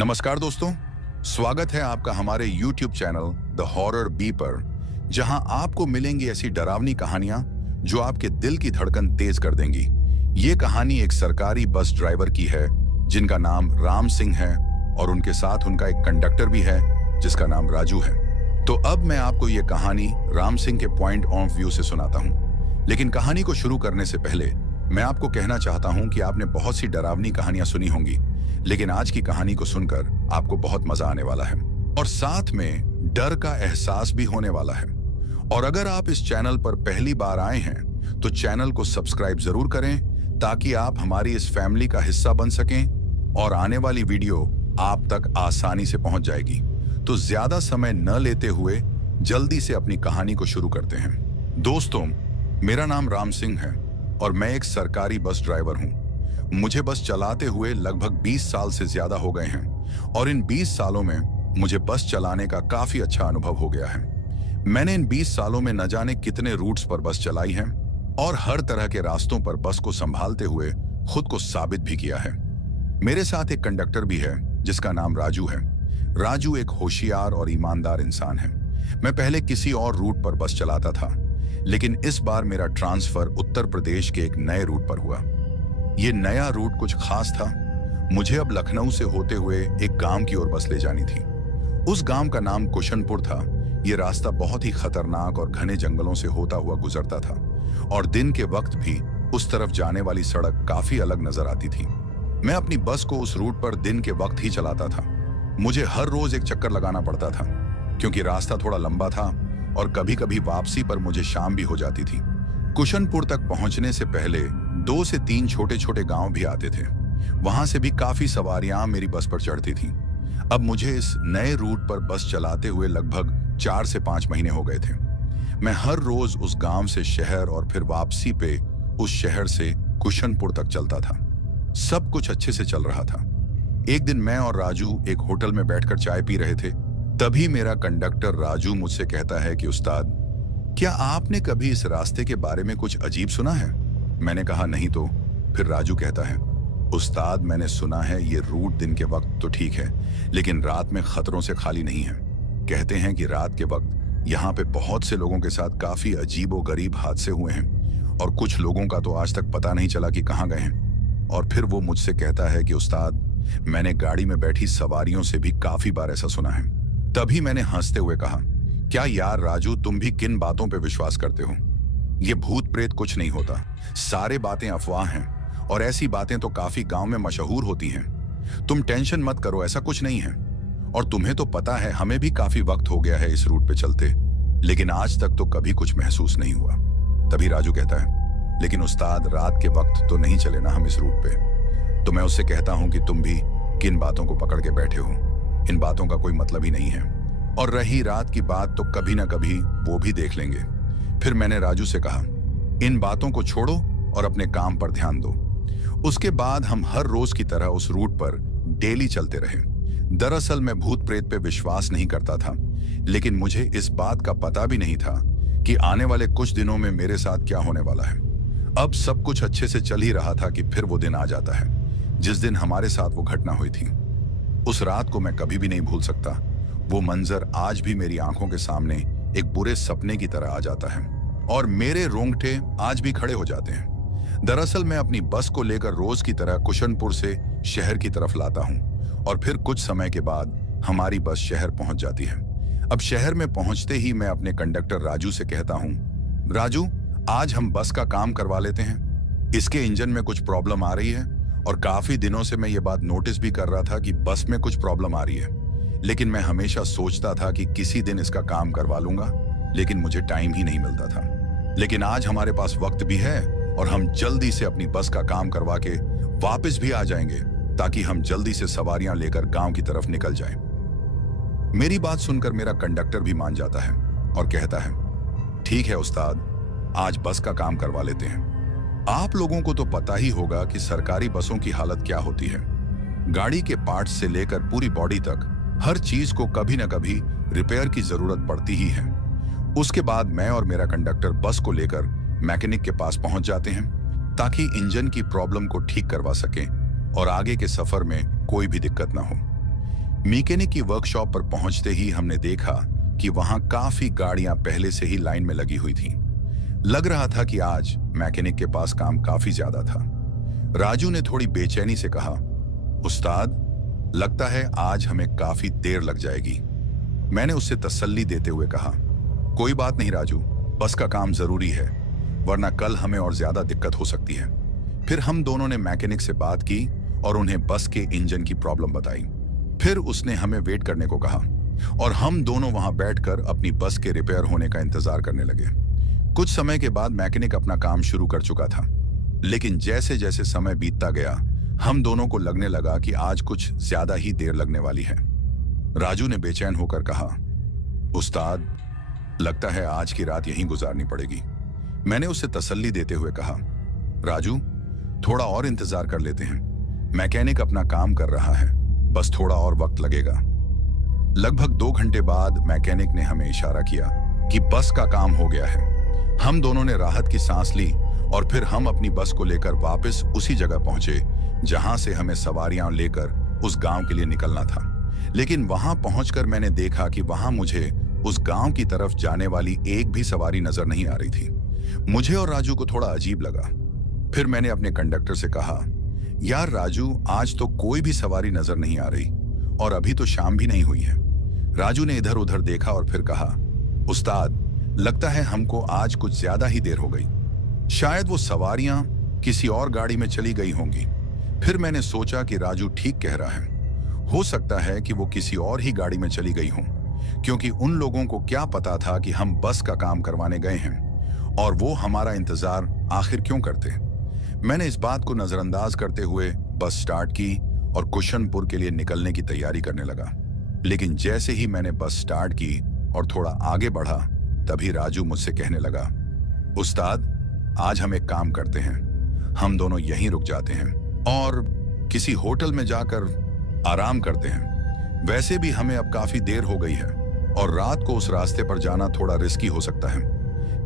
नमस्कार दोस्तों, स्वागत है आपका हमारे YouTube channel the horror B पर, जहां आपको मिलेंगी ऐसी डरावनी कहानियां जो आपके दिल की धड़कन तेज कर देंगी। ये कहानी एक सरकारी बस ड्राइवर की है जिनका नाम राम सिंह है और उनके साथ उनका एक कंडक्टर भी है जिसका नाम राजू है। तो अब मैं आपको ये कहानी राम सिंह के पॉइंट ऑफ व्यू से सुनाता हूँ। लेकिन कहानी को शुरू करने से पहले मैं आपको कहना चाहता हूँ कि आपने बहुत सी डरावनी कहानियां सुनी होंगी, लेकिन आज की कहानी को सुनकर आपको बहुत मजा आने वाला है और साथ में डर का एहसास भी होने वाला है। और अगर आप इस चैनल पर पहली बार आए हैं तो चैनल को सब्सक्राइब जरूर करें ताकि आप हमारी इस फैमिली का हिस्सा बन सकें और आने वाली वीडियो आप तक आसानी से पहुंच जाएगी। तो ज्यादा समय न लेते हुए जल्दी से अपनी कहानी को शुरू करते हैं। दोस्तों, मेरा नाम राम सिंह है और मैं एक सरकारी बस ड्राइवर हूं। मुझे बस चलाते हुए लगभग 20 साल से ज्यादा हो गए हैं और इन 20 सालों में मुझे बस चलाने का काफी अच्छा अनुभव हो गया है। मैंने इन 20 सालों में न जाने कितने रूट्स पर बस चलाई है और हर तरह के रास्तों पर बस को संभालते हुए खुद को साबित भी किया है। मेरे साथ एक कंडक्टर भी है जिसका नाम राजू है। राजू एक होशियार और ईमानदार इंसान है। मैं पहले किसी और रूट पर बस चलाता था, लेकिन इस बार मेरा ट्रांसफर उत्तर प्रदेश के एक नए रूट पर हुआ। ये नया रूट कुछ खास था। मुझे अब लखनऊ से होते हुए एक गांव की ओर बस ले जानी थी। उस गांव का नाम कुशनपुर था। ये रास्ता बहुत ही खतरनाक और घने जंगलों से होता हुआ गुजरता था और दिन के वक्त भी उस तरफ जाने वाली सड़क काफी अलग नजर आती थी। मैं अपनी बस को उस रूट पर दिन के वक्त ही चलाता था। मुझे हर रोज एक चक्कर लगाना पड़ता था क्योंकि रास्ता थोड़ा लंबा था और कभी कभी वापसी पर मुझे शाम भी हो जाती थी। कुशनपुर तक पहुंचने से पहले 2 से 3 छोटे छोटे गांव भी आते थे। वहां से भी काफी सवारियां मेरी बस पर चढ़ती थीं। अब मुझे इस नए रूट पर बस चलाते हुए लगभग 4 से 5 महीने हो गए थे। मैं हर रोज उस गांव से शहर और फिर वापसी पे उस शहर से कुशनपुर तक चलता था। सब कुछ अच्छे से चल रहा था। एक दिन मैं और राजू एक होटल में बैठकर चाय पी रहे थे। तभी मेरा कंडक्टर राजू मुझसे कहता है कि उस्ताद, क्या आपने कभी इस रास्ते के बारे में कुछ अजीब सुना है? मैंने कहा नहीं तो। फिर राजू कहता है, उस्ताद मैंने सुना है ये रूट दिन के वक्त तो ठीक है, लेकिन रात में खतरों से खाली नहीं है। कहते हैं कि रात के वक्त यहाँ पे बहुत से लोगों के साथ काफी अजीबोगरीब हादसे हुए हैं और कुछ लोगों का तो आज तक पता नहीं चला कि कहाँ गए हैं। और फिर वो मुझसे कहता है कि उस्ताद, मैंने गाड़ी में बैठी सवारियों से भी काफी बार ऐसा सुना है। तभी मैंने हंसते हुए कहा, क्या यार राजू, तुम भी किन बातों पे विश्वास करते हो? ये भूत प्रेत कुछ नहीं होता, सारे बातें अफवाह हैं और ऐसी बातें तो काफी गांव में मशहूर होती हैं। तुम टेंशन मत करो, ऐसा कुछ नहीं है। और तुम्हें तो पता है हमें भी काफी वक्त हो गया है इस रूट पे चलते, लेकिन आज तक तो कभी कुछ महसूस नहीं हुआ। तभी राजू कहता है, लेकिन उस्ताद रात के वक्त तो नहीं चले ना हम इस रूट पे। तो मैं उससे कहता हूं कि तुम भी किन बातों को पकड़ के बैठे हो, इन बातों का कोई मतलब ही नहीं है। और रही रात की बात तो कभी ना कभी वो भी देख लेंगे। फिर मैंने राजू से कहा, इन बातों को छोड़ो और अपने काम पर ध्यान दो। उसके बाद हम हर रोज की तरह उस रूट पर डेली चलते रहे। दरअसल मैं भूत प्रेत पे विश्वास नहीं करता था, लेकिन मुझे इस बात का पता भी नहीं था कि आने वाले कुछ दिनों में मेरे साथ क्या होने वाला है। अब सब कुछ अच्छे से चल ही रहा था कि फिर वो दिन आ जाता है जिस दिन हमारे साथ वो घटना हुई थी। उस रात को मैं कभी भी नहीं भूल सकता। वो मंजर आज भी मेरी आंखों के सामने एक बुरे सपने की तरह आ जाता है और मेरे रोंगटे आज भी खड़े हो जाते हैं। दरअसल मैं अपनी बस को लेकर रोज की तरह कुशनपुर से शहर की तरफ लाता हूं और फिर कुछ समय के बाद हमारी बस शहर पहुंच जाती है। अब शहर में पहुंचते ही मैं अपने कंडक्टर राजू से कहता हूं, राजू, आज हम बस का काम करवा लेते हैं। इसके इंजन में कुछ प्रॉब्लम आ रही है और काफी दिनों से मैं ये बात नोटिस भी कर रहा था कि बस में कुछ प्रॉब्लम आ रही है, लेकिन मैं हमेशा सोचता था कि किसी दिन इसका काम करवा लूंगा, लेकिन मुझे टाइम ही नहीं मिलता था। लेकिन आज हमारे पास वक्त भी है और हम जल्दी से अपनी बस का काम करवा के वापस भी आ जाएंगे ताकि हम जल्दी से सवारियां लेकर गांव की तरफ निकल जाएं। मेरी बात सुनकर मेरा कंडक्टर भी मान जाता है और कहता है, ठीक है उस्ताद, आज बस का काम करवा लेते हैं। आप लोगों को तो पता ही होगा कि सरकारी बसों की हालत क्या होती है। गाड़ी के पार्ट्स से लेकर पूरी बॉडी तक हर चीज को कभी न कभी रिपेयर की जरूरत पड़ती ही है। उसके बाद मैं और मेरा कंडक्टर बस को लेकर मैकेनिक के पास पहुंच जाते हैं ताकि इंजन की प्रॉब्लम को ठीक करवा सकें और आगे के सफर में कोई भी दिक्कत ना हो। मैकेनिक की वर्कशॉप पर पहुंचते ही हमने देखा कि वहां काफी गाड़ियां पहले से ही लाइन में लगी हुई थीं। लग रहा था कि आज मैकेनिक के पास काम काफी ज्यादा था। राजू ने थोड़ी बेचैनी से कहा, उस्ताद, लगता है आज हमें काफी देर लग जाएगी। मैंने उससे तसल्ली देते हुए कहा, कोई बात नहीं राजू, बस का काम जरूरी है, वरना कल हमें और ज्यादा दिक्कत हो सकती है। फिर हम दोनों ने मैकेनिक से बात की और उन्हें बस के इंजन की प्रॉब्लम बताई। फिर उसने हमें वेट करने को कहा और हम दोनों वहां बैठकर अपनी बस के रिपेयर होने का इंतजार करने लगे। कुछ समय के बाद मैकेनिक अपना काम शुरू कर चुका था, लेकिन जैसे जैसे समय बीतता गया हम दोनों को लगने लगा कि आज कुछ ज्यादा ही देर लगने वाली है। राजू ने बेचैन होकर कहा, उस्ताद, लगता है आज की रात यहीं गुजारनी पड़ेगी। मैंने उसे तसल्ली देते हुए कहा, राजू, थोड़ा और इंतजार कर लेते हैं, मैकेनिक अपना काम कर रहा है, बस थोड़ा और वक्त लगेगा। लगभग 2 घंटे बाद मैकेनिक ने हमें इशारा किया कि बस का काम हो गया है। हम दोनों ने राहत की सांस ली और फिर हम अपनी बस को लेकर वापस उसी जगह पहुंचे जहां से हमें सवारियां लेकर उस गांव के लिए निकलना था। लेकिन वहां पहुंचकर मैंने देखा कि वहां मुझे उस गांव की तरफ जाने वाली एक भी सवारी नजर नहीं आ रही थी। मुझे और राजू को थोड़ा अजीब लगा। फिर मैंने अपने कंडक्टर से कहा, यार राजू, आज तो कोई भी सवारी नजर नहीं आ रही और अभी तो शाम भी नहीं हुई है। राजू ने इधर उधर देखा और फिर कहा, उस्ताद, लगता है हमको आज कुछ ज्यादा ही देर हो गई। शायद वो सवारियां किसी और गाड़ी में चली गई होंगी। फिर मैंने सोचा कि राजू ठीक कह रहा है, हो सकता है कि वो किसी और ही गाड़ी में चली गई हों, क्योंकि उन लोगों को क्या पता था कि हम बस का काम करवाने गए हैं और वो हमारा इंतजार आखिर क्यों करते। मैंने इस बात को नजरअंदाज करते हुए बस स्टार्ट की और कुशनपुर के लिए निकलने की तैयारी करने लगा। लेकिन जैसे ही मैंने बस स्टार्ट की और थोड़ा आगे बढ़ा, तभी राजू मुझसे कहने लगा, उस्ताद, आज हम एक काम करते हैं, हम दोनों यहीं रुक जाते हैं और किसी होटल में जाकर आराम करते हैं। वैसे भी हमें अब काफी देर हो गई है और रात को उस रास्ते पर जाना थोड़ा रिस्की हो सकता है।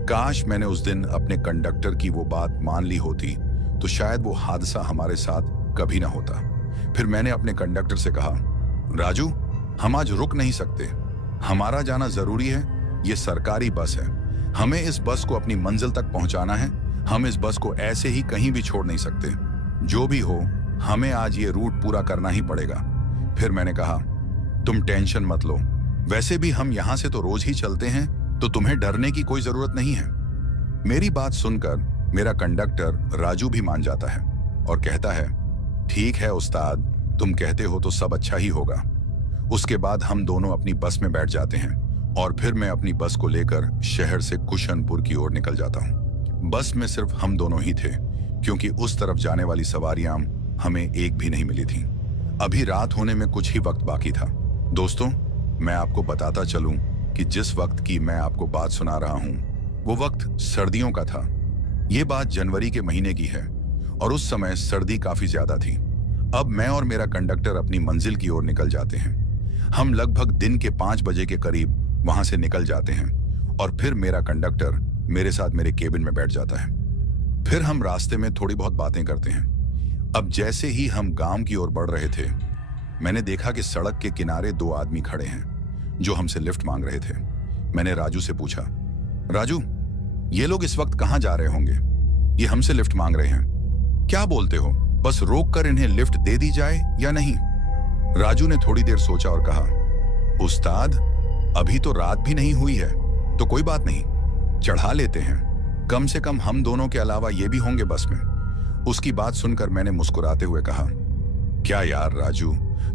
काश मैंने उस दिन अपने कंडक्टर की वो बात मान ली होती तो शायद वो हादसा हमारे साथ कभी ना होता। फिर मैंने अपने कंडक्टर से कहा, राजू, हम आज रुक नहीं सकते, हमारा जाना जरूरी है, ये सरकारी बस है, हमें इस बस को अपनी मंजिल तक पहुंचाना है, हम इस बस को ऐसे ही कहीं भी छोड़ नहीं सकते। जो भी हो, हमें आज ये रूट पूरा करना ही पड़ेगा। फिर मैंने कहा, तुम टेंशन मत लो, वैसे भी हम यहां से तो रोज ही चलते हैं, तो तुम्हें डरने की कोई जरूरत नहीं है। मेरी बात सुनकर मेरा कंडक्टर राजू भी मान जाता है और कहता है, ठीक है उस्ताद, तुम कहते हो तो सब अच्छा ही होगा। उसके बाद हम दोनों अपनी बस में बैठ जाते हैं और फिर मैं अपनी बस को लेकर शहर से कुशनपुर की ओर निकल जाता हूँ। बस में सिर्फ हम दोनों ही थे, क्योंकि उस तरफ जाने वाली सवारियां हमें एक भी नहीं मिली थीं। अभी रात होने में कुछ ही वक्त बाकी था। दोस्तों, मैं आपको बताता चलूं कि जिस वक्त की मैं आपको बात सुना रहा हूं, वो वक्त सर्दियों का था। ये बात जनवरी के महीने की है और उस समय सर्दी काफी ज्यादा थी। अब मैं और मेरा कंडक्टर अपनी मंजिल की ओर निकल जाते हैं। हम लगभग दिन के 5 बजे के करीब वहां से निकल जाते हैं और फिर मेरा कंडक्टर मेरे साथ मेरे केबिन में बैठ जाता है। फिर हम रास्ते में थोड़ी बहुत बातें करते हैं। अब जैसे ही हम गांव की ओर बढ़ रहे थे, मैंने देखा कि सड़क के किनारे 2 आदमी खड़े हैं जो हमसे लिफ्ट मांग रहे थे। मैंने राजू से पूछा, राजू, ये लोग इस वक्त कहां जा रहे होंगे? ये हमसे लिफ्ट मांग रहे हैं, क्या बोलते हो, बस रोक कर इन्हें लिफ्ट दे दी जाए या नहीं? राजू ने थोड़ी देर सोचा और कहा, उस्ताद, अभी तो रात भी नहीं हुई है, तो कोई बात नहीं, चढ़ा लेते हैं, कम से कम हम दोनों के अलावा ये भी होंगे बस में। उसकी बात सुनकर मैंने मुस्कुराते हुए कहा, क्या यार राजू,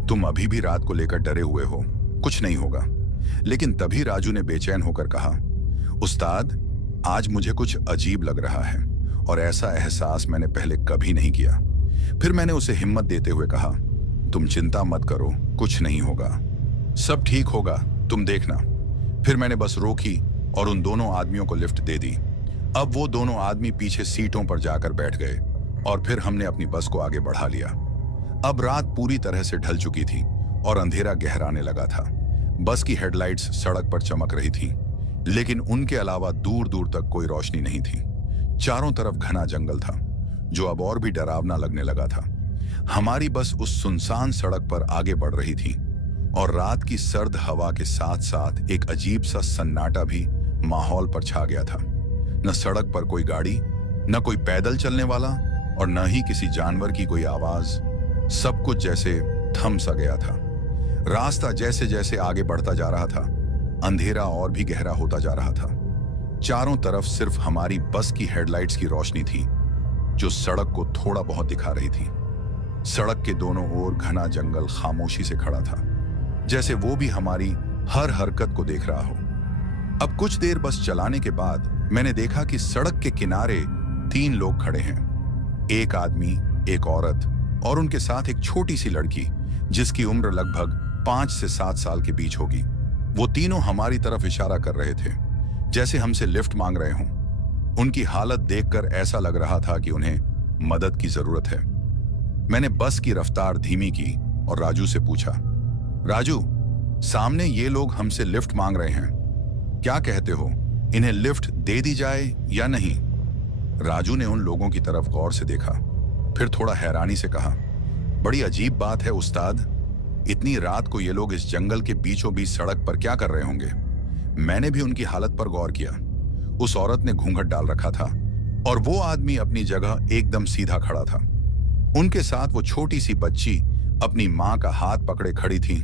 तुम अभी भी रात को लेकर डरे हुए हो, कुछ नहीं होगा। लेकिन तभी राजू ने बेचैन होकर कहा, उस्ताद, आज मुझे कुछ अजीब लग रहा है और ऐसा एहसास मैंने पहले कभी नहीं किया। फिर मैंने उसे हिम्मत देते हुए कहा, तुम चिंता मत करो, कुछ नहीं होगा, सब ठीक होगा, तुम देखना। फिर मैंने बस रोकी और उन दोनों आदमियों को लिफ्ट दे दी। अब वो दोनों आदमी पीछे सीटों पर जाकर बैठ गए और फिर हमने अपनी बस को आगे बढ़ा लिया। अब रात पूरी तरह से ढल चुकी थी और अंधेरा गहराने लगा था। बस की हेडलाइट्स सड़क पर चमक रही थीं, लेकिन उनके अलावा दूर दूर तक कोई रोशनी नहीं थी। चारों तरफ घना जंगल था, जो अब और भी डरावना लगने लगा था। हमारी बस उस सुनसान सड़क पर आगे बढ़ रही थी और रात की सर्द हवा के साथ साथ एक अजीब सा सन्नाटा भी माहौल पर छा गया था। न सड़क पर कोई गाड़ी, न कोई पैदल चलने वाला और न ही किसी जानवर की कोई आवाज। सब कुछ जैसे थम सा गया था। रास्ता जैसे जैसे आगे बढ़ता जा रहा था, अंधेरा और भी गहरा होता जा रहा था। चारों तरफ सिर्फ हमारी बस की हेडलाइट्स की रोशनी थी, जो सड़क को थोड़ा बहुत दिखा रही थी। सड़क के दोनों ओर घना जंगल खामोशी से खड़ा था, जैसे वो भी हमारी हर हरकत को देख रहा हो। अब कुछ देर बस चलाने के बाद मैंने देखा कि सड़क के किनारे 3 लोग खड़े हैं। एक आदमी, एक औरत और उनके साथ एक छोटी सी लड़की, जिसकी उम्र लगभग 5 से 7 साल के बीच होगी। वो तीनों हमारी तरफ इशारा कर रहे थे, जैसे हमसे लिफ्ट मांग रहे हों। उनकी हालत देखकर ऐसा लग रहा था कि उन्हें मदद की जरूरत है। मैंने बस की रफ्तार धीमी की और राजू से पूछा, राजू, सामने ये लोग हमसे लिफ्ट मांग रहे हैं, क्या कहते हो, इन्हें लिफ्ट दे दी जाए या नहीं? राजू ने उन लोगों की तरफ गौर से देखा, फिर थोड़ा हैरानी से कहा, बड़ी अजीब बात है उस्ताद, इतनी रात को ये लोग इस जंगल के बीचों बीच सड़क पर क्या कर रहे होंगे? मैंने भी उनकी हालत पर गौर किया। उस औरत ने घूंघट डाल रखा था और वो आदमी अपनी जगह एकदम सीधा खड़ा था। उनके साथ वो छोटी सी बच्ची अपनी मां का हाथ पकड़े खड़ी थी।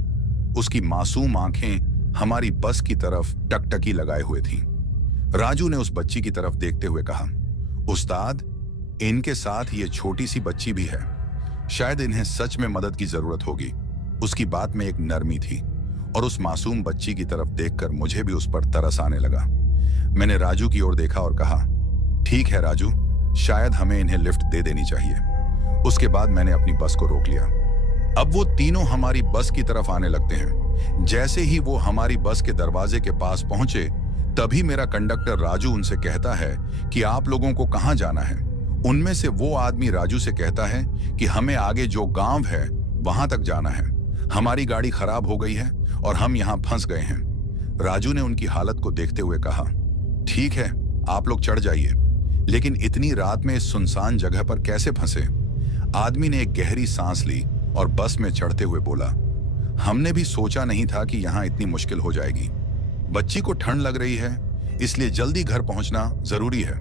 उसकी मासूम आंखें हमारी बस की तरफ टकटकी लगाए हुए थीं। राजू ने उस बच्ची की तरफ देखते हुए कहा, उस्ताद, इनके साथ ये छोटी सी बच्ची भी है, शायद इन्हें सच में मदद की जरूरत होगी। उसकी बात में एक नरमी थी और उस मासूम बच्ची की तरफ देखकर मुझे भी उस पर तरस आने लगा। मैंने राजू की ओर देखा और कहा, ठीक है राजू, शायद हमें इन्हें लिफ्ट दे देनी चाहिए। उसके बाद मैंने अपनी बस को रोक लिया। अब वो तीनों हमारी बस की तरफ आने लगते हैं। जैसे ही वो हमारी बस के दरवाजे के पास पहुंचे, तभी मेरा कंडक्टर राजू उनसे कहता है कि आप लोगों को कहां जाना है। उनमें से वो आदमी राजू से कहता है कि हमें आगे जो गांव है वहां तक जाना है, हमारी गाड़ी खराब हो गई है और हम यहां फंस गए हैं। राजू ने उनकी हालत को देखते हुए कहा, ठीक है, आप लोग चढ़ जाइए, लेकिन इतनी रात में इस सुनसान जगह पर कैसे फंसे? आदमी ने एक गहरी सांस ली और बस में चढ़ते हुए बोला, हमने भी सोचा नहीं था कि यहाँ इतनी मुश्किल हो जाएगी। बच्ची को ठंड लग रही है, इसलिए जल्दी घर पहुंचना जरूरी है।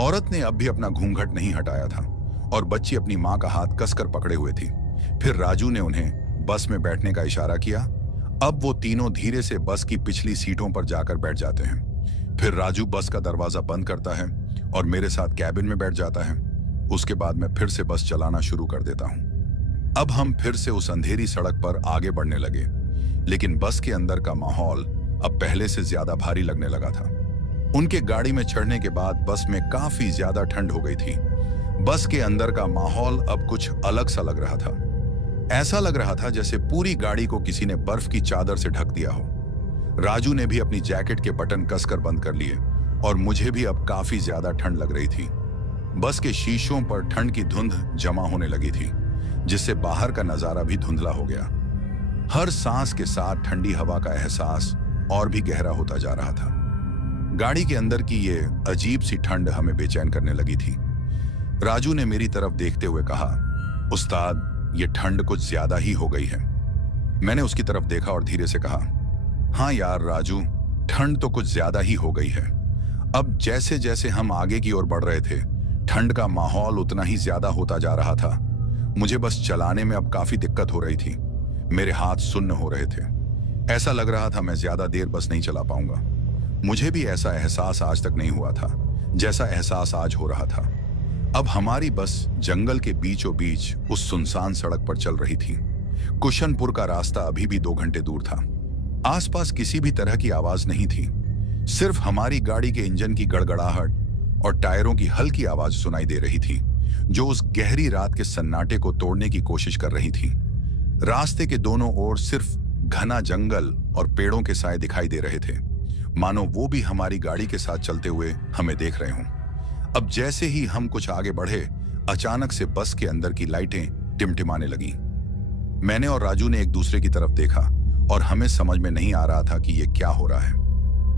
औरत ने अब भी अपना घूंघट नहीं हटाया था और बच्ची अपनी मां का हाथ कसकर पकड़े हुए थी। फिर राजू ने उन्हें बस में बैठने का इशारा किया। अब वो तीनों धीरे से बस की पिछली सीटों पर जाकर बैठ जाते हैं। फिर राजू बस का दरवाजा बंद करता है और मेरे साथ कैबिन में बैठ जाता है। उसके बाद मैं फिर से बस चलाना शुरू कर देता हूं। अब हम फिर से उस अंधेरी सड़क पर आगे बढ़ने लगे, लेकिन बस के अंदर का माहौल अब पहले से ज्यादा भारी लगने लगा था। उनके गाड़ी में चढ़ने के बाद बस में काफी ज्यादा ठंड हो गई थी। बस के अंदर का माहौल अब कुछ अलग सा लग रहा था। ऐसा लग रहा था जैसे पूरी गाड़ी को किसी ने बर्फ की चादर से ढक दिया हो। राजू ने भी अपनी जैकेट के बटन कसकर बंद कर लिए और मुझे भी अब काफी ज्यादा ठंड लग रही थी। बस के शीशों पर ठंड की धुंध जमा होने लगी थी, जिससे बाहर का नजारा भी धुंधला हो गया। हर सांस के साथ ठंडी हवा का एहसास और भी गहरा होता जा रहा था। गाड़ी के अंदर की ये अजीब सी ठंड हमें बेचैन करने लगी थी। राजू ने मेरी तरफ देखते हुए कहा, उस्ताद, ये ठंड कुछ ज्यादा ही हो गई है। मैंने उसकी तरफ देखा और धीरे से कहा, हाँ यार राजू, ठंड तो कुछ ज्यादा ही हो गई है। अब जैसे जैसे हम आगे की ओर बढ़ रहे थे, ठंड का माहौल उतना ही ज्यादा होता जा रहा था। मुझे बस चलाने में अब काफी दिक्कत हो रही थी। मेरे हाथ सुन्न हो रहे थे। ऐसा लग रहा था मैं ज्यादा देर बस नहीं चला पाऊंगा। मुझे भी ऐसा एहसास आज तक नहीं हुआ था जैसा एहसास आज हो रहा था। अब हमारी बस जंगल के बीचों बीच उस सुनसान सड़क पर चल रही थी। कुशनपुर का रास्ता अभी भी 2 घंटे दूर था। आसपास किसी भी तरह की आवाज नहीं थी। सिर्फ हमारी गाड़ी के इंजन की गड़गड़ाहट और टायरों की हल्की आवाज सुनाई दे रही थी, जो उस गहरी रात के सन्नाटे को तोड़ने की कोशिश कर रही थी। रास्ते के दोनों ओर सिर्फ घना जंगल और पेड़ों के साए दिखाई दे रहे थे, मानो वो भी हमारी गाड़ी के साथ चलते हुए हमें देख रहे हों। अब जैसे ही हम कुछ आगे बढ़े, अचानक से बस के अंदर की लाइटें टिमटिमाने लगीं। मैंने और राजू ने एक दूसरे की तरफ देखा और हमें समझ में नहीं आ रहा था कि ये क्या हो रहा है।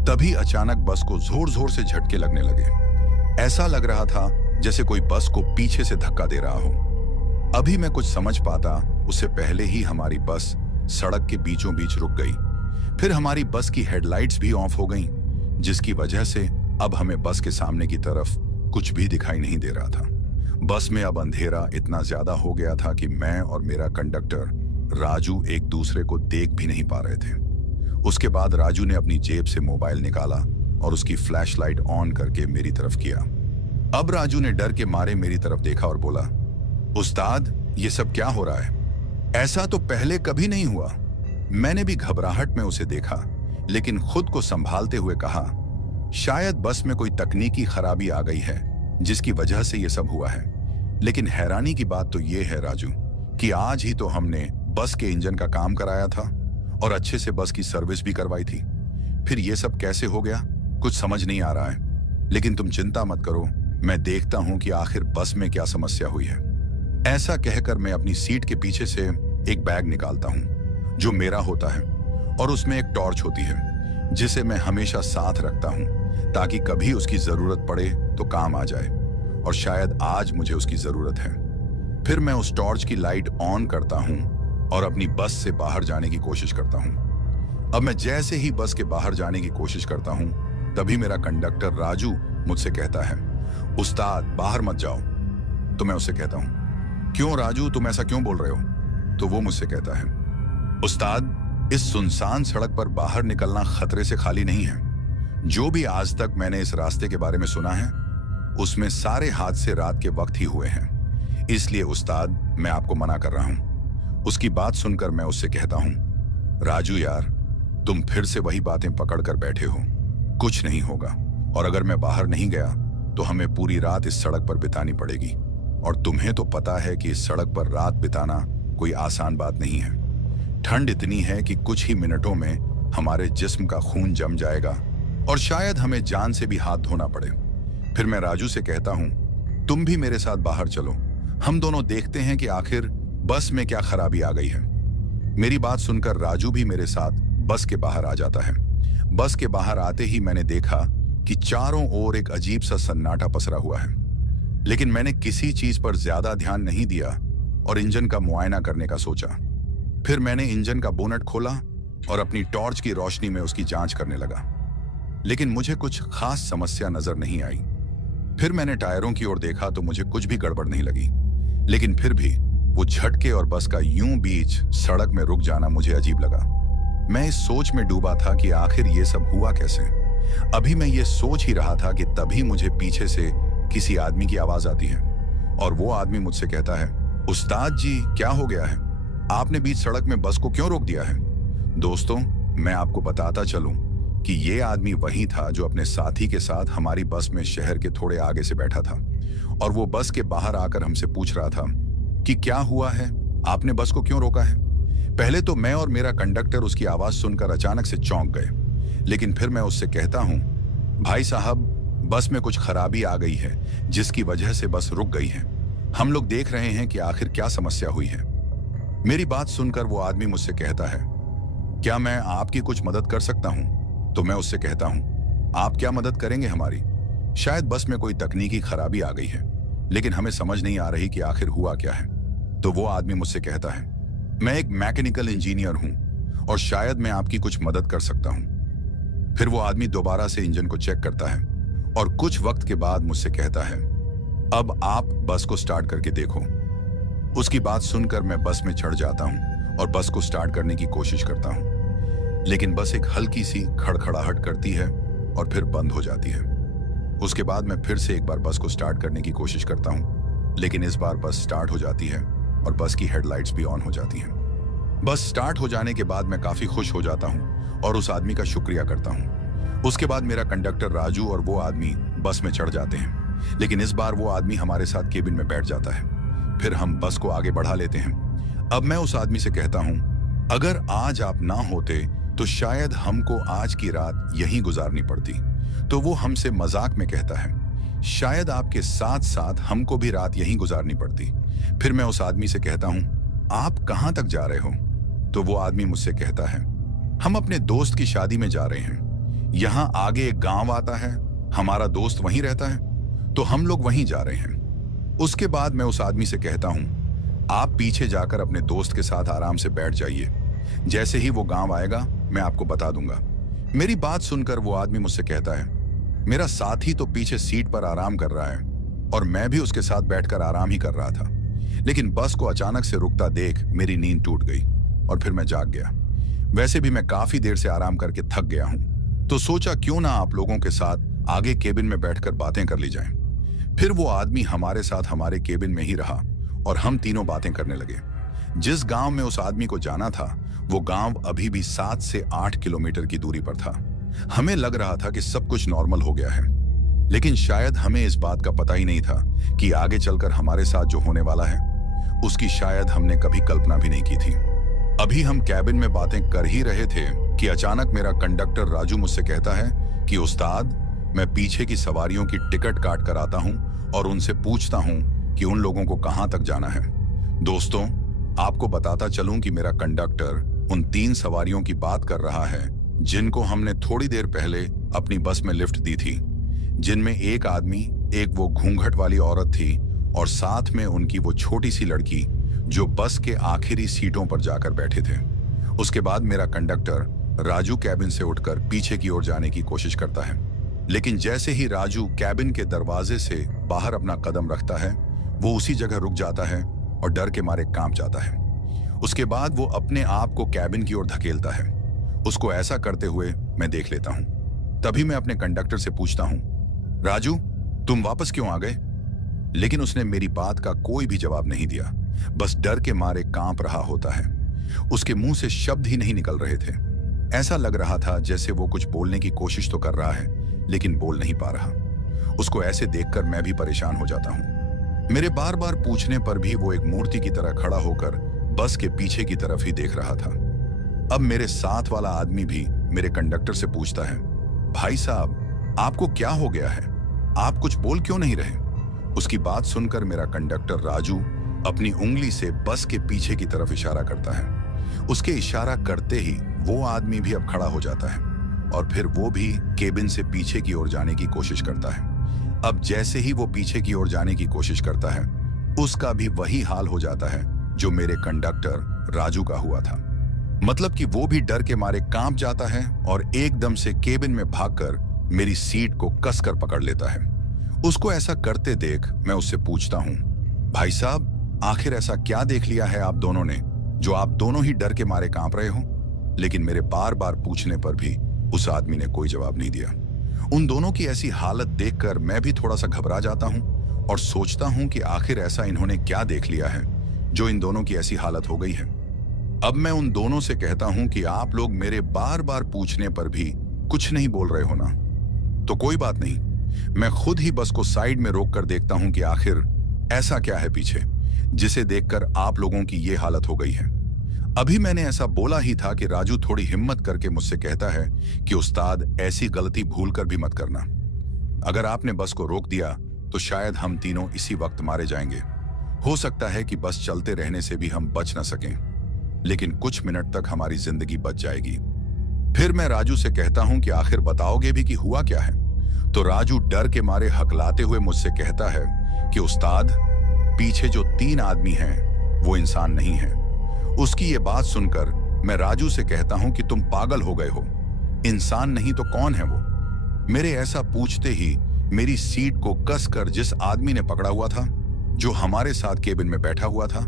तभी अचानक बस को जोर जोर से झटके लगने लगे। ऐसा लग रहा था जैसे कोई बस को पीछे से धक्का दे रहा हो। अभी मैं कुछ समझ पाता, उससे पहले ही हमारी बस सड़क के बीचों बीच रुक गई। फिर हमारी बस की हेडलाइट्स भी ऑफ हो गईं, जिसकी वजह से अब हमें बस के सामने की तरफ कुछ भी दिखाई नहीं दे रहा था। बस में अब अंधेरा इतना ज्यादा हो गया था कि मैं और मेरा कंडक्टर राजू एक दूसरे को देख भी नहीं पा रहे थे। उसके बाद राजू ने अपनी जेब से मोबाइल निकाला और उसकी फ्लैशलाइट ऑन करके मेरी तरफ किया। अब राजू ने डर के मारे मेरी तरफ देखा और बोला, उस्ताद, ये सब क्या हो रहा है? ऐसा तो पहले कभी नहीं हुआ। मैंने भी घबराहट में उसे देखा, लेकिन खुद को संभालते हुए कहा, शायद बस में कोई तकनीकी खराबी आ गई है जिसकी वजह से ये सब हुआ है। लेकिन हैरानी की बात तो ये है राजू कि आज ही तो हमने बस के इंजन का काम कराया था और अच्छे से बस की सर्विस भी करवाई थी। फिर ये सब कैसे हो गया, कुछ समझ नहीं आ रहा है। लेकिन तुम चिंता मत करो, मैं देखता हूं कि आखिर बस में क्या समस्या हुई है। ऐसा कहकर मैं अपनी सीट के पीछे से एक बैग निकालता हूं जो मेरा होता है, और उसमें एक टॉर्च होती है जिसे मैं हमेशा साथ रखता हूं ताकि कभी उसकी जरूरत पड़े तो काम आ जाए, और शायद आज मुझे उसकी जरूरत है। फिर मैं उस टॉर्च की लाइट ऑन करता हूं और अपनी बस से बाहर जाने की कोशिश करता हूं। अब मैं जैसे ही बस के बाहर जाने की कोशिश करता हूं, तभी मेरा कंडक्टर राजू मुझसे कहता है, उस्ताद, बाहर मत जाओ। तो मैं उससे कहता हूं, क्यों राजू, तुम ऐसा क्यों बोल रहे हो? तो वो मुझसे कहता है, उस्ताद, इस सुनसान सड़क पर बाहर निकलना खतरे से खाली नहीं है। जो भी आज तक मैंने इस रास्ते के बारे में सुना है, उसमें सारे हादसे रात के वक्त ही हुए हैं। इसलिए उस्ताद, मैं आपको मना कर रहा हूं। उसकी बात सुनकर मैं उससे कहता हूं, राजू यार, तुम फिर से वही बातें पकड़ कर बैठे हो। कुछ नहीं होगा, और अगर मैं बाहर नहीं गया तो हमें पूरी रात इस सड़क पर बितानी पड़ेगी, और तुम्हें तो पता है कि इस सड़क पर रात बिताना कोई आसान बात नहीं है। ठंड इतनी है कि कुछ ही मिनटों में हमारे जिस्म का खून जम जाएगा और शायद हमें जान से भी हाथ धोना पड़े। फिर मैं राजू से कहता हूं, तुम भी मेरे साथ बाहर चलो, हम दोनों देखते हैं कि आखिर बस में क्या खराबी आ गई है। मेरी बात सुनकर राजू भी मेरे साथ बस के बाहर आ जाता है। बस के बाहर आते ही मैंने देखा कि चारों ओर एक अजीब सा सन्नाटा पसरा हुआ है, लेकिन मैंने किसी चीज पर ज्यादा ध्यान नहीं दिया और इंजन का मुआयना करने का सोचा। फिर मैंने इंजन का बोनट खोला और अपनी टॉर्च की रोशनी में उसकी जांच करने लगा, लेकिन मुझे कुछ खास समस्या नजर नहीं आई। फिर मैंने टायरों की ओर देखा तो मुझे कुछ भी गड़बड़ नहीं लगी, लेकिन फिर भी वो झटके और बस का यूं बीच सड़क में रुक जाना मुझे अजीब लगा। मैं इस सोच में डूबा था कि आखिर ये सब हुआ कैसे। अभी मैं ये सोच ही रहा था कि तभी मुझे पीछे से किसी आदमी की आवाज आती है, और वो आदमी मुझसे कहता है, उस्ताद जी, क्या हो गया है? आपने बीच सड़क में बस को क्यों रोक दिया है? दोस्तों, मैं आपको बताता चलूं कि ये आदमी वही था जो अपने साथी के साथ हमारी बस में शहर के थोड़े आगे से बैठा था, और वो बस के बाहर आकर हमसे पूछ रहा था कि क्या हुआ है, आपने बस को क्यों रोका है? पहले तो मैं और मेरा कंडक्टर उसकी आवाज सुनकर अचानक से चौंक गए, लेकिन फिर मैं उससे कहता हूं, भाई साहब, बस में कुछ खराबी आ गई है जिसकी वजह से बस रुक गई है। हम लोग देख रहे हैं कि आखिर क्या समस्या हुई है। मेरी बात सुनकर वो आदमी मुझसे कहता है, क्या मैं आपकी कुछ मदद कर सकता हूं? तो मैं उससे कहता हूं, आप क्या मदद करेंगे हमारी? शायद बस में कोई तकनीकी खराबी आ गई है, लेकिन हमें समझ नहीं आ रही कि आखिर हुआ क्या है। तो वो आदमी मुझसे कहता है, मैं एक मैकेनिकल इंजीनियर हूं और शायद मैं आपकी कुछ मदद कर सकता हूं। फिर वो आदमी दोबारा से इंजन को चेक करता है और कुछ वक्त के बाद मुझसे कहता है, अब आप बस को स्टार्ट करके देखो। उसकी बात सुनकर मैं बस में चढ़ जाता हूं और बस को स्टार्ट करने की कोशिश करता हूं, लेकिन बस एक हल्की सी खड़खड़ाहट करती है और फिर बंद हो जाती है। उसके बाद मैं फिर से एक बार बस को स्टार्ट करने की कोशिश करता हूं, लेकिन इस बार बस स्टार्ट हो जाती है और बस की हेडलाइट्स भी ऑन हो जाती हैं। बस स्टार्ट हो जाने के बाद मैं काफी खुश हो जाता हूं और उस आदमी का शुक्रिया करता हूं। उसके बाद मेरा कंडक्टर राजू और वो आदमी बस में चढ़ जाते हैं, लेकिन इस बार वो आदमी हमारे साथ केबिन में बैठ जाता है। फिर हम बस को आगे बढ़ा लेते हैं। अब मैं उस आदमी से कहता हूं, अगर आज आप ना होते तो शायद हमको आज की रात यहीं गुजारनी पड़ती। तो वो हमसे मजाक में कहता है, शायद आपके साथ साथ हमको भी रात यहीं गुजारनी पड़ती। फिर मैं उस आदमी से कहता हूं, आप कहां तक जा रहे हो? तो वो आदमी मुझसे कहता है, हम अपने दोस्त की शादी में जा रहे हैं। यहां आगे एक गांव आता है, हमारा दोस्त वहीं रहता है, तो हम लोग वहीं जा रहे हैं। उसके बाद मैं उस आदमी से कहता हूं, आप पीछे जाकर अपने दोस्त के साथ आराम से बैठ जाइए, जैसे ही वो गांव आएगा मैं आपको बता दूंगा। मेरी बात सुनकर वो आदमी मुझसे कहता है, मेरा साथी तो पीछे सीट पर आराम कर रहा है और मैं भी उसके साथ बैठकर आराम ही कर रहा था, लेकिन बस को अचानक से रुकता देख मेरी नींद टूट गई और फिर मैं जाग गया। वैसे भी मैं काफी देर से आराम करके थक गया हूं, तो सोचा क्यों ना आप लोगों के साथ आगे केबिन में बैठकर बातें कर ली जाएं। फिर वो आदमी हमारे साथ हमारे केबिन में ही रहा और हम तीनों बातें करने लगे। जिस गांव में उस आदमी को जाना था वो गांव अभी भी 7 से 8 किलोमीटर की दूरी पर था। हमें लग रहा था कि सब कुछ नॉर्मल हो गया है, लेकिन शायद हमें इस बात का पता ही नहीं था कि आगे चलकर हमारे साथ जो होने वाला है उसकी शायद हमने कभी कल्पना भी नहीं की थी। अभी हम कैबिन में बातें कर ही रहे थे कि अचानक मेरा कंडक्टर राजू मुझसे कहता है कि उस्ताद, मैं पीछे की सवारियों की टिकट काट कर आता हूं और उनसे पूछता हूं कि उन लोगों को कहां तक जाना है। दोस्तों, आपको बताता चलूं कि मेरा कंडक्टर उन 3 सवारियों की बात कर रहा है जिनको हमने थोड़ी देर पहले अपनी बस में लिफ्ट दी थी, जिनमें एक आदमी, एक वो घूंघट वाली औरत थी और साथ में उनकी वो छोटी सी लड़की जो बस के आखिरी सीटों पर जाकर बैठे थे। उसके बाद मेरा कंडक्टर राजू कैबिन से उठकर पीछे की ओर जाने की कोशिश करता है, लेकिन जैसे ही राजू कैबिन के दरवाजे से बाहर अपना कदम रखता है वो उसी जगह रुक जाता है और डर के मारे कांप जाता है। उसके बाद वो अपने आप को कैबिन की ओर धकेलता है। उसको ऐसा करते हुए मैं देख लेता हूं। तभी मैं अपने कंडक्टर से पूछता हूं, राजू, तुम वापस क्यों आ गए? लेकिन उसने मेरी बात का कोई भी जवाब नहीं दिया, बस डर के मारे कांप रहा होता है। उसके मुंह से शब्द ही नहीं निकल रहे थे। ऐसा लग रहा था जैसे वो कुछ बोलने की कोशिश तो कर रहा है लेकिन बोल नहीं पा रहा। उसको ऐसे देखकर मैं भी परेशान हो जाता हूं। मेरे बार बार पूछने पर भी वो एक मूर्ति की तरह खड़ा होकर बस के पीछे की तरफ ही देख रहा था। अब मेरे साथ वाला आदमी भी मेरे कंडक्टर से पूछता है, भाई साहब, आपको क्या हो गया है? आप कुछ बोल क्यों नहीं रहे? उसकी बात सुनकर मेरा कंडक्टर राजू अपनी उंगली से बस के पीछे की तरफ इशारा करता है। उसके इशारा करते ही वो आदमी भी अब खड़ा हो जाता है और फिर वो भी केबिन से पीछे की ओर जाने की कोशिश करता है। अब जैसे ही वो पीछे की ओर जाने की कोशिश करता है उसका भी वही हाल हो जाता है जो मेरे कंडक्टर राजू का हुआ था। मतलब कि वो भी डर के मारे कांप जाता है और एकदम से केबिन में भागकर मेरी सीट को कसकर पकड़ लेता है। उसको ऐसा करते देख मैं उससे पूछता हूं, भाई साहब, आखिर ऐसा क्या देख लिया है आप दोनों ने जो आप दोनों ही डर के मारे कांप रहे हो? लेकिन मेरे बार बार पूछने पर भी उस आदमी ने कोई जवाब नहीं दिया। उन दोनों की ऐसी हालत देखकर मैं भी थोड़ा सा घबरा जाता हूं और सोचता हूं कि आखिर ऐसा इन्होंने क्या देख लिया है जो इन दोनों की ऐसी हालत हो गई है। अब मैं उन दोनों से कहता हूं कि आप लोग मेरे बार बार पूछने पर भी कुछ नहीं बोल रहे हो ना, तो कोई बात नहीं, मैं खुद ही बस को साइड में रोक कर देखता हूं कि आखिर ऐसा क्या है पीछे जिसे देखकर आप लोगों की ये हालत हो गई है। अभी मैंने ऐसा बोला ही था कि राजू थोड़ी हिम्मत करके मुझसे कहता है कि उस्ताद, ऐसी गलती भूलकर भी मत करना। अगर आपने बस को रोक दिया तो शायद हम तीनों इसी वक्त मारे जाएंगे। हो सकता है कि बस चलते रहने से भी हम बच न सकें, लेकिन कुछ मिनट तक हमारी जिंदगी बच जाएगी। फिर मैं राजू से कहता हूं कि आखिर बताओगे भी कि हुआ क्या है? तो राजू डर के मारे हकलाते हुए मुझसे कहता है कि उस्ताद, पीछे जो 3 आदमी हैं वो इंसान नहीं है। उसकी ये बात सुनकर मैं राजू से कहता हूं कि तुम पागल हो गए हो, इंसान नहीं तो कौन है वो? मेरे ऐसा पूछते ही मेरी सीट को कसकर जिस आदमी ने पकड़ा हुआ था, जो हमारे साथ केबिन में बैठा हुआ था,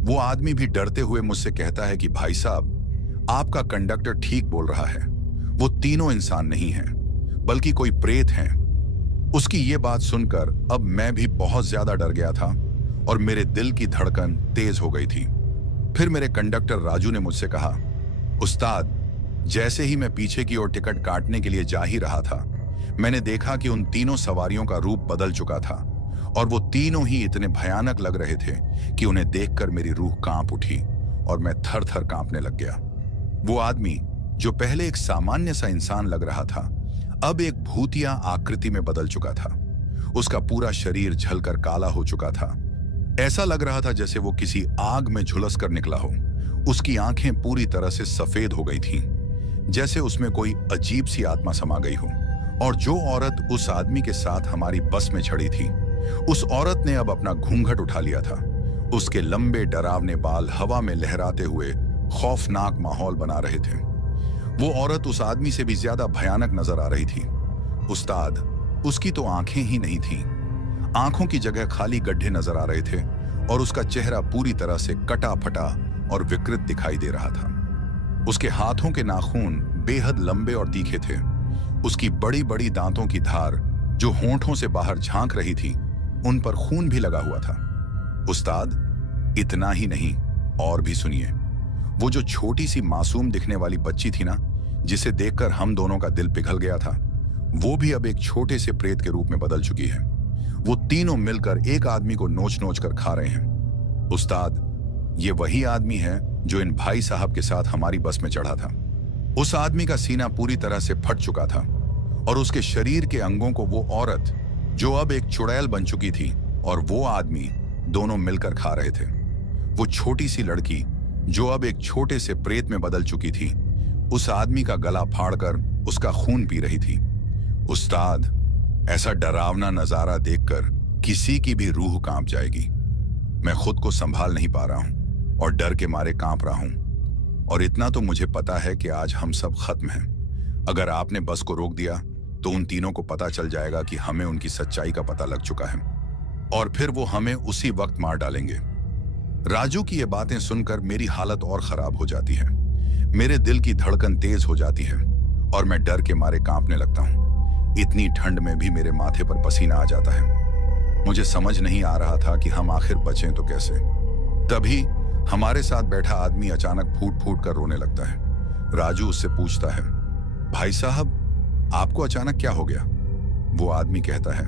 वो आदमी भी डरते हुए मुझसे कहता है कि भाई साहब, आपका कंडक्टर ठीक बोल रहा है, वो तीनों इंसान नहीं हैं, बल्कि कोई प्रेत हैं। उसकी ये बात सुनकर अब मैं भी बहुत ज्यादा डर गया था और मेरे दिल की धड़कन तेज हो गई थी। फिर मेरे कंडक्टर राजू ने मुझसे कहा, उस्ताद, जैसे ही मैं पीछे की ओर टिकट काटने के लिए जा ही रहा था, मैंने देखा कि उन तीनों सवारियों का रूप बदल चुका था और वो तीनों ही इतने भयानक लग रहे थे कि उन्हें देखकर मेरी रूह कांप उठी और मैं थर थर कांपने लग गया। वो आदमी जो पहले एक सामान्य सा इंसान लग रहा था, अब एक भूतिया आकृति में बदल चुका था। उसका पूरा शरीर जलकर काला हो चुका था। ऐसा लग रहा था जैसे वो किसी आग में झुलस कर निकला हो। उसकी आंखें पूरी तरह से सफेद हो गई थीं, जैसे उसमें कोई अजीब सी आत्मा समा गई हो। और जो औरत उस आदमी के साथ हमारी बस में चढ़ी थी, उस औरत ने अब अपना घूंघट उठा लिया था। उसके लंबे डरावने बाल हवा में लहराते हुए खौफनाक माहौल बना रहे थे। वो औरत उस आदमी से भी ज्यादा भयानक नजर आ रही थी। उस्ताद, उसकी तो आंखें ही नहीं थीं। आंखों की जगह खाली गड्ढे नजर आ रहे थे और उसका चेहरा पूरी तरह से कटा फटा और विकृत दिखाई दे रहा था। उसके हाथों के नाखून बेहद लंबे और तीखे थे। उसकी बड़ी बड़ी दांतों की धार जो होंठों से बाहर झांक रही थी, उन पर खून भी लगा हुआ था। उस्ताद, इतना ही नहीं, और भी सुनिए। वो जो छोटी सी मासूम दिखने वाली बच्ची थी ना, जिसे देखकर हम दोनों का दिल पिघल गया था, वो भी अब एक छोटे से प्रेत के रूप में बदल चुकी है। वो तीनों मिलकर एक आदमी को नोच नोच कर खा रहे हैं। उस्ताद, ये वही आदमी है जो इन भाई साहब के साथ हमारी बस में चढ़ा था। उस आदमी का सीना पूरी तरह से फट चुका था और उसके शरीर के अंगों को वो औरत, जो अब एक चुड़ैल बन चुकी थी, और वो आदमी दोनों मिलकर खा रहे थे। वो छोटी सी लड़की, जो अब एक छोटे से प्रेत में बदल चुकी थी, उस आदमी का गला फाड़कर उसका खून पी रही थी। उस्ताद, ऐसा डरावना नजारा देखकर किसी की भी रूह कांप जाएगी। मैं खुद को संभाल नहीं पा रहा हूं और डर के मारे कांप रहा हूं। और इतना तो मुझे पता है कि आज हम सब खत्म हैं। अगर आपने बस को रोक दिया तो उन तीनों को पता चल जाएगा कि हमें उनकी सच्चाई का पता लग चुका है और फिर वो हमें उसी वक्त मार डालेंगे। राजू की ये बातें सुनकर मेरी हालत और खराब हो जाती है। मेरे दिल की धड़कन तेज हो जाती है और मैं डर के मारे कांपने लगता हूं। इतनी ठंड में भी मेरे माथे पर पसीना आ जाता है। मुझे समझ नहीं आ रहा था कि हम आखिर बचें तो कैसे। तभी हमारे साथ बैठा आदमी अचानक फूट फूट कर रोने लगता है। राजू उससे पूछता है, भाई साहब, आपको अचानक क्या हो गया? वो आदमी कहता है,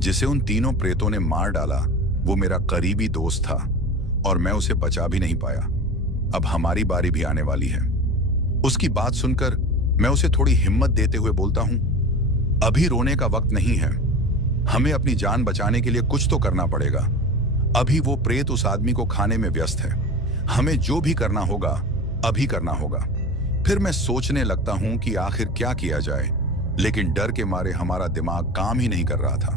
जिसे उन तीनों प्रेतों ने मार डाला वो मेरा करीबी दोस्त था और मैं उसे बचा भी नहीं पाया। अब हमारी बारी भी आने वाली है। उसकी बात सुनकर मैं उसे थोड़ी हिम्मत देते हुए बोलता हूं, अभी रोने का वक्त नहीं है। हमें अपनी जान बचाने के लिए कुछ तो करना पड़ेगा। अभी वो प्रेत उस आदमी को खाने में व्यस्त है। हमें जो भी करना होगा अभी करना होगा। फिर मैं सोचने लगता हूं कि आखिर क्या किया जाए, लेकिन डर के मारे हमारा दिमाग काम ही नहीं कर रहा था।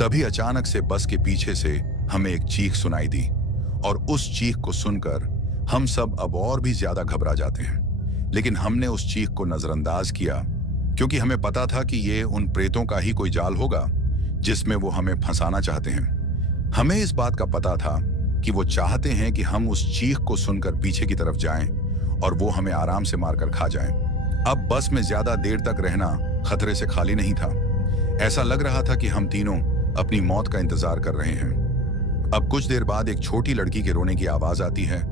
तभी अचानक से बस के पीछे से हमें एक चीख सुनाई दी और उस चीख को सुनकर हम सब अब और भी ज्यादा घबरा जाते हैं। लेकिन हमने उस चीख को नजरअंदाज किया क्योंकि हमें पता था कि ये उन प्रेतों का ही कोई जाल होगा जिसमें वो हमें फंसाना चाहते हैं। हमें इस बात का पता था कि वो चाहते हैं कि हम उस चीख को सुनकर पीछे की तरफ जाएं और वो हमें आराम से मारकर खा जाएं। अब बस में ज्यादा देर तक रहना खतरे से खाली नहीं था। ऐसा लग रहा था कि हम तीनों अपनी मौत का इंतजार कर रहे हैं। अब कुछ देर बाद एक छोटी लड़की के रोने की आवाज आती है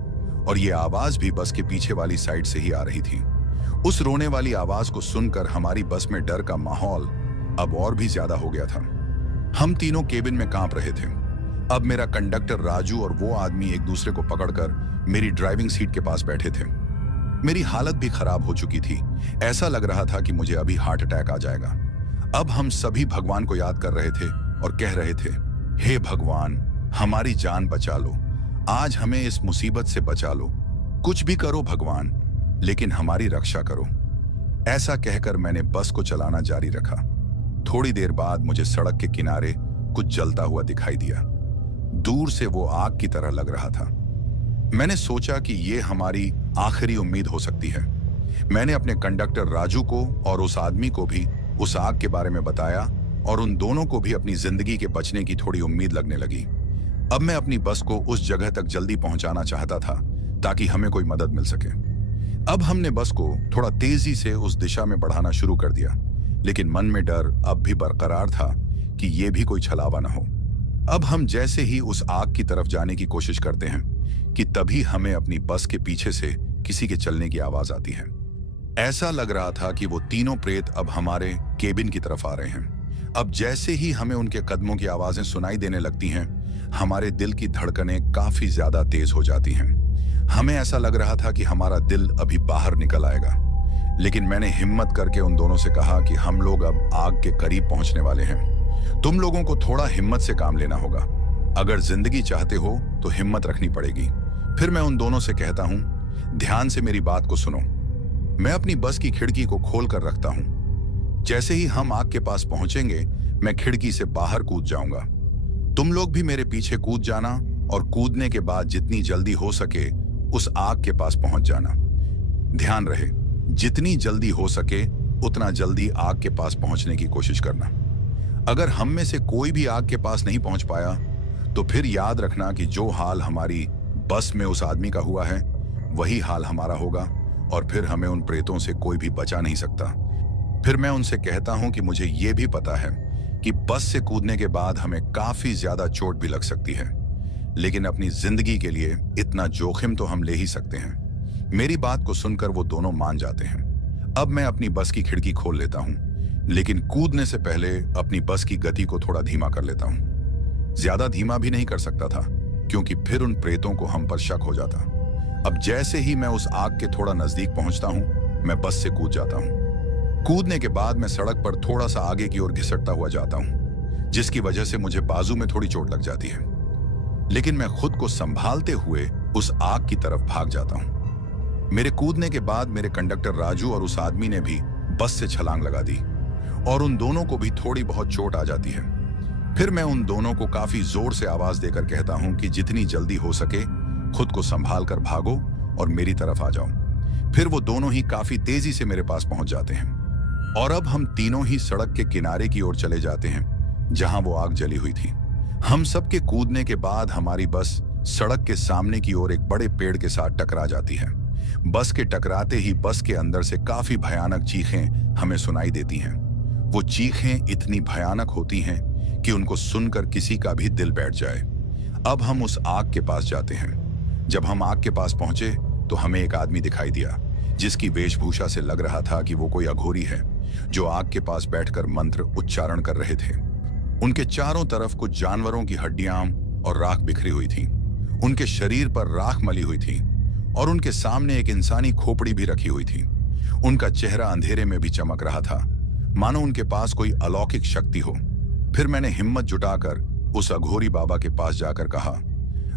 और ये आवाज भी बस के पीछे वाली साइड से ही आ रही थी। उस रोने वाली आवाज को सुनकर हमारी बस में डर का माहौल अब और भी ज्यादा हो गया था। हम तीनों केबिन में कांप रहे थे। अब मेरा कंडक्टर राजू और वो आदमी एक दूसरे को पकड़कर मेरी ड्राइविंग सीट के पास बैठे थे। मेरी हालत भी खराब हो चुकी थी। ऐसा लग रहा था कि मुझे अभी हार्ट अटैक आ जाएगा। अब हम सभी भगवान को याद कर रहे थे और कह रहे थे, हे भगवान, हमारी जान बचा लो। आज हमें इस मुसीबत से बचा लो। कुछ भी करो भगवान, लेकिन हमारी रक्षा करो। ऐसा कहकर मैंने बस को चलाना जारी रखा। थोड़ी देर बाद मुझे सड़क के किनारे कुछ जलता हुआ दिखाई दिया। दूर से वो आग की तरह लग रहा था। मैंने सोचा कि ये हमारी आखिरी उम्मीद हो सकती है। मैंने अपने कंडक्टर राजू को और उस आदमी को भी उस आग के बारे में बताया और उन दोनों को भी अपनी जिंदगी के बचने की थोड़ी उम्मीद लगने लगी। अब मैं अपनी बस को उस जगह तक जल्दी पहुंचाना चाहता था ताकि हमें कोई मदद मिल सके। अब हमने बस को थोड़ा तेजी से उस दिशा में बढ़ाना शुरू कर दिया, लेकिन मन में डर अब भी बरकरार था कि ये भी कोई छलावा न हो। अब हम जैसे ही उस आग की तरफ जाने की कोशिश करते हैं कि तभी हमें अपनी बस के पीछे से किसी के चलने की आवाज आती है। ऐसा लग रहा था कि वो तीनों प्रेत अब हमारे केबिन की तरफ आ रहे हैं। अब जैसे ही हमें उनके कदमों की आवाजें सुनाई देने लगती हैं, हमारे दिल की धड़कनें काफी ज्यादा तेज हो जाती हैं। हमें ऐसा लग रहा था कि हमारा दिल अभी बाहर निकल आएगा। लेकिन मैंने हिम्मत करके उन दोनों से कहा कि हम लोग अब आग के करीब पहुंचने वाले हैं। तुम लोगों को थोड़ा हिम्मत से काम लेना होगा। अगर जिंदगी चाहते हो तो हिम्मत रखनी पड़ेगी। फिर मैं उन दोनों से कहता हूं, ध्यान से मेरी बात को सुनो। मैं अपनी बस की खिड़की को खोल कर रखता हूं। जैसे ही हम आग के पास पहुंचेंगे, मैं खिड़की से बाहर कूद जाऊंगा। तुम लोग भी मेरे पीछे कूद जाना और कूदने के बाद जितनी जल्दी हो सके उस आग के पास पहुंच जाना। ध्यान रहे, जितनी जल्दी हो सके उतना जल्दी आग के पास पहुंचने की कोशिश करना। अगर हम में से कोई भी आग के पास नहीं पहुंच पाया तो फिर याद रखना कि जो हाल हमारी बस में उस आदमी का हुआ है वही हाल हमारा होगा, और फिर हमें उन प्रेतों से कोई भी बचा नहीं सकता। फिर मैं उनसे कहता हूं कि मुझे ये भी पता है कि बस से कूदने के बाद हमें काफी ज्यादा चोट भी लग सकती है, लेकिन अपनी जिंदगी के लिए इतना जोखिम तो हम ले ही सकते हैं। मेरी बात को सुनकर वो दोनों मान जाते हैं। अब मैं अपनी बस की खिड़की खोल लेता हूं, लेकिन कूदने से पहले अपनी बस की गति को थोड़ा धीमा कर लेता हूं। ज्यादा धीमा भी नहीं कर सकता था क्योंकि फिर उन प्रेतों को हम पर शक हो जाता। अब जैसे ही मैं उस आग के थोड़ा नजदीक पहुंचता हूं, मैं बस से कूद जाता हूं। कूदने के बाद मैं सड़क पर थोड़ा सा आगे की ओर घिसटता हुआ जाता हूं, जिसकी वजह से मुझे बाजू में थोड़ी चोट लग जाती है, लेकिन मैं खुद को संभालते हुए उस आग की तरफ भाग जाता हूं। मेरे कूदने के बाद मेरे कंडक्टर राजू और उस आदमी ने भी बस से छलांग लगा दी और उन दोनों को भी थोड़ी बहुत चोट आ जाती है। फिर मैं उन दोनों को काफी जोर से आवाज देकर कहता हूं कि जितनी जल्दी हो सके खुद को संभाल कर भागो और मेरी तरफ आ जाओ। फिर वो दोनों ही काफी तेजी से मेरे पास पहुंच जाते हैं और अब हम तीनों ही सड़क के किनारे की ओर चले जाते हैं जहां वो आग जली हुई थी। हम सबके कूदने के बाद हमारी बस सड़क के सामने की ओर एक बड़े पेड़ के साथ टकरा जाती है। बस के टकराते ही बस के अंदर से काफी भयानक चीखें हमें सुनाई देती हैं। वो चीखें इतनी भयानक होती हैं कि उनको सुनकर किसी का भी दिल बैठ जाए। अब हम उस आग के पास जाते हैं। जब हम आग के पास पहुंचे तो हमें एक आदमी दिखाई दिया जिसकी वेशभूषा से लग रहा था कि वो कोई अघोरी है जो आग के पास बैठकर मंत्र उच्चारण कर रहे थे। उनके चारों तरफ कुछ जानवरों की हड्डियां और राख बिखरी हुई थी। उनके शरीर पर राख मली हुई थी और उनके सामने एक इंसानी खोपड़ी भी रखी हुई थी। उनका चेहरा अंधेरे में भी चमक रहा था, मानो उनके पास कोई अलौकिक शक्ति हो। फिर मैंने हिम्मत जुटाकर उस अघोरी बाबा के पास जाकर कहा,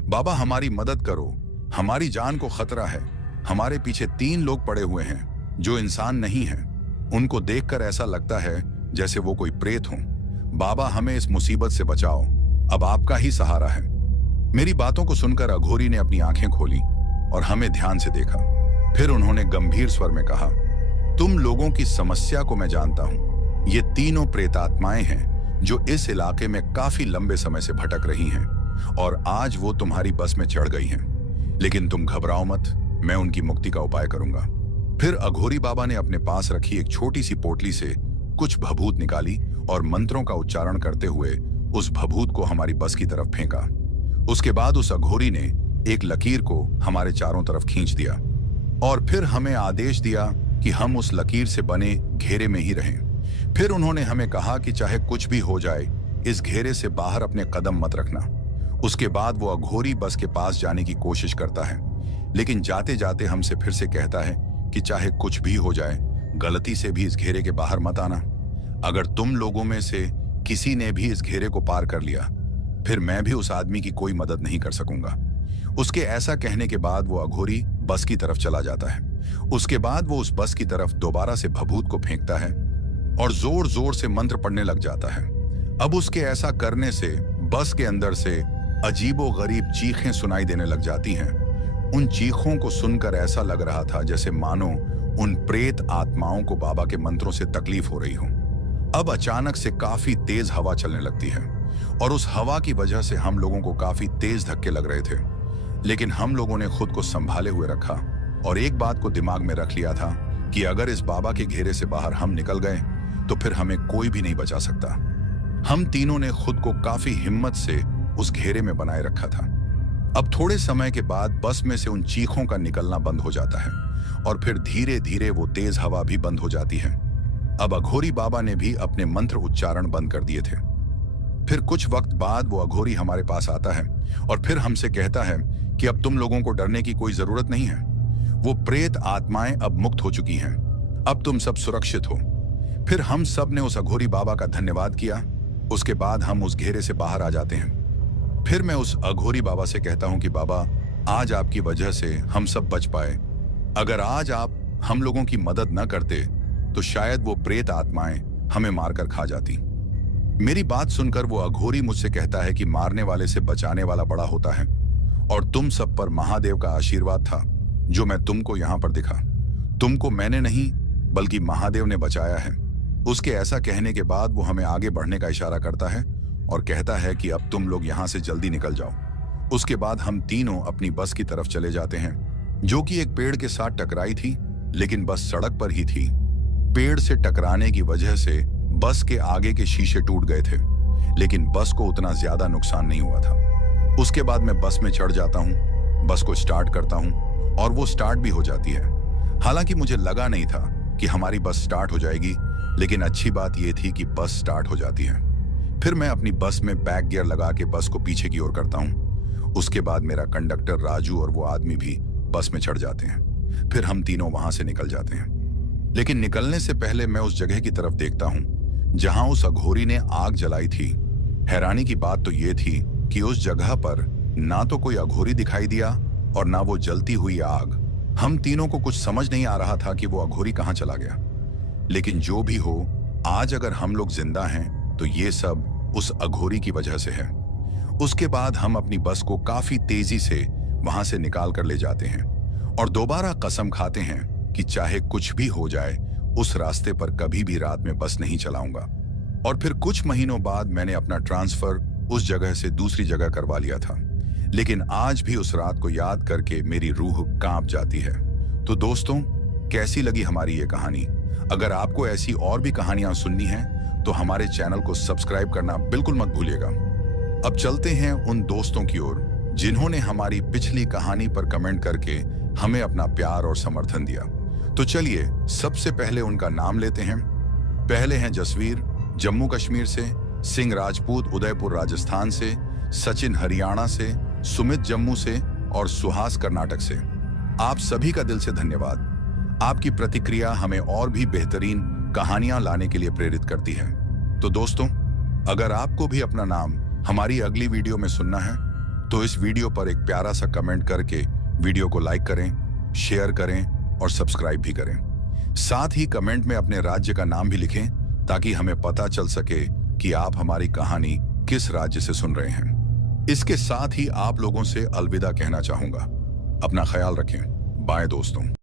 बाबा हमारी मदद करो, हमारी जान को खतरा है। हमारे पीछे 3 लोग पड़े हुए हैं जो इंसान नहीं हैं। उनको देखकर ऐसा लगता है जैसे वो कोई प्रेत हों। बाबा हमें इस मुसीबत से बचाओ, अब आपका ही सहारा है। मेरी बातों को सुनकर अघोरी ने अपनी आंखें खोली और हमें ध्यान से देखा। फिर उन्होंने गंभीर स्वर में कहा, तुम लोगों की समस्या को मैं जानता हूं। ये तीनों प्रेतात्माएं हैं जो इस इलाके में काफी लंबे समय से भटक रही हैं और आज वो तुम्हारी बस में चढ़ गई हैं। लेकिन तुम घबराओ मत, मैं उनकी मुक्ति का उपाय करूंगा। फिर अघोरी बाबा ने अपने पास रखी एक छोटी सी पोटली से कुछ भभूत निकाली और मंत्रों का उच्चारण करते हुए उस भभूत को हमारी बस की तरफ फेंका। उसके बाद उस अघोरी ने एक लकीर को हमारे चारों तरफ खींच दिया और फिर हमें आदेश दिया कि हम उस लकीर से बने घेरे में ही रहें। फिर उन्होंने हमें कहा कि चाहे कुछ भी हो जाए, इस घेरे से बाहर अपने कदम मत रखना। उसके बाद वो अघोरी बस के पास जाने की कोशिश करता है, लेकिन जाते जाते हमसे फिर से कहता है कि चाहे कुछ भी हो जाए, गलती से भी इस घेरे के बाहर मत आना। अगर तुम लोगों में से किसी ने भी इस घेरे को पार कर लिया, फिर मैं भी उस आदमी की कोई मदद नहीं कर सकूंगा। उसके ऐसा कहने के बाद वो अघोरी बस की तरफ चला जाता है। उसके बाद वो उस बस की तरफ दोबारा से भभूत को फेंकता है और जोर जोर से मंत्र पढ़ने लग जाता है। अब उसके ऐसा करने से बस के अंदर से अजीबोगरीब चीखें सुनाई देने लग जाती हैं। उन चीखों को सुनकर ऐसा लग रहा था जैसे मानो उन प्रेत आत्माओं को बाबा के मंत्रों से तकलीफ हो रही हो। अब अचानक से काफी तेज हवा चलने लगती है और उस हवा की वजह से हम लोगों को काफी तेज धक्के लग रहे थे, लेकिन हम लोगों ने खुद को संभाले हुए रखा और एक बात को दिमाग में रख लिया था कि अगर इस बाबा के घेरे से बाहर हम निकल गए तो फिर हमें कोई भी नहीं बचा सकता। हम तीनों ने खुद को काफी हिम्मत से उस घेरे में बनाए रखा था। अब थोड़े समय के बाद बस में से उन चीखों का निकलना बंद हो जाता है और फिर धीरे धीरे वो तेज हवा भी बंद हो जाती है। अब अघोरी बाबा ने भी अपने मंत्र उच्चारण बंद कर दिए थे। फिर कुछ वक्त बाद वो अघोरी हमारे पास आता है और फिर हमसे कहता है कि अब तुम लोगों को डरने की कोई जरूरत नहीं है। वो प्रेत आत्माएं अब मुक्त हो चुकी हैं। अब तुम सब सुरक्षित हो। फिर हम सब ने उस अघोरी बाबा का धन्यवाद किया। उसके बाद हम उस घेरे से बाहर आ जाते हैं। फिर मैं उस अघोरी बाबा से कहता हूं कि बाबा, आज आपकी वजह से हम सब बच पाए। अगर आज आप हम लोगों की मदद न करते तो शायद वो प्रेत आत्माएं हमें मारकर खा जाती। मेरी बात सुनकर वो अघोरी मुझसे कहता है कि मारने वाले से बचाने वाला बड़ा होता है और तुम सब पर महादेव का आशीर्वाद था जो मैं तुमको यहां पर दिखा। तुमको मैंने नहीं बल्कि महादेव ने बचाया है। उसके ऐसा कहने के बाद वो हमें आगे बढ़ने का इशारा करता है और कहता है कि अब तुम लोग यहां से जल्दी निकल जाओ। उसके बाद हम तीनों अपनी बस की तरफ चले जाते हैं जो कि एक पेड़ के साथ टकराई थी, लेकिन बस सड़क पर ही थी। पेड़ से टकराने की वजह से बस के आगे के शीशे टूट गए थे, लेकिन बस को उतना ज्यादा नुकसान नहीं हुआ था। उसके बाद मैं बस में चढ़ जाता हूँ, बस को स्टार्ट करता हूँ और वो स्टार्ट भी हो जाती है। हालांकि मुझे लगा नहीं था कि हमारी बस स्टार्ट हो जाएगी, लेकिन अच्छी बात यह थी कि बस स्टार्ट हो जाती है। फिर मैं अपनी बस में बैक गियर लगा के बस को पीछे की ओर करता हूँ। उसके बाद मेरा कंडक्टर राजू और वो आदमी भी बस में चढ़ जाते हैं। फिर हम तीनों वहां से निकल जाते हैं। लेकिन निकलने से पहले मैं उस जगह की तरफ देखता हूं जहां उस अघोरी ने आग जलाई थी। हैरानी की बात तो यह थी कि उस जगह पर ना तो कोई अघोरी दिखाई दिया और ना वो जलती हुई आग। हम तीनों को कुछ समझ नहीं आ रहा था कि वो अघोरी कहां चला गया। लेकिन जो भी हो, आज अगर हम लोग जिंदा हैं तो ये सब उस अघोरी की वजह से है। उसके बाद हम अपनी बस को काफी तेजी से वहां से निकाल कर ले जाते हैं और दोबारा कसम खाते हैं कि चाहे कुछ भी हो जाए उस रास्ते पर कभी भी रात में बस नहीं चलाऊंगा। और फिर कुछ महीनों बाद मैंने अपना ट्रांसफर उस जगह से दूसरी जगह करवा लिया था, लेकिन आज भी उस रात को याद करके मेरी रूह कांप जाती है। तो दोस्तों, कैसी लगी हमारी ये कहानी? अगर आपको ऐसी और भी कहानियां सुननी हैं तो हमारे चैनल को सब्सक्राइब करना बिल्कुल मत भूलिएगा। अब चलते हैं उन दोस्तों की ओर जिन्होंने हमारी पिछली कहानी पर कमेंट करके हमें अपना प्यार और समर्थन दिया। तो चलिए सबसे पहले उनका नाम लेते हैं। पहले हैं जसवीर जम्मू कश्मीर से, सिंह राजपूत उदयपुर राजस्थान से, सचिन हरियाणा से, सुमित जम्मू से और सुहास कर्नाटक से। आप सभी का दिल से धन्यवाद। आपकी प्रतिक्रिया हमें और भी बेहतरीन कहानियां लाने के लिए प्रेरित करती है। तो दोस्तों, अगर आपको भी अपना नाम हमारी अगली वीडियो में सुनना है तो इस वीडियो पर एक प्यारा सा कमेंट करके वीडियो को लाइक करें, शेयर करें और सब्सक्राइब भी करें। साथ ही कमेंट में अपने राज्य का नाम भी लिखें ताकि हमें पता चल सके कि आप हमारी कहानी किस राज्य से सुन रहे हैं। इसके साथ ही आप लोगों से अलविदा कहना चाहूंगा। अपना ख्याल रखें। बाय दोस्तों।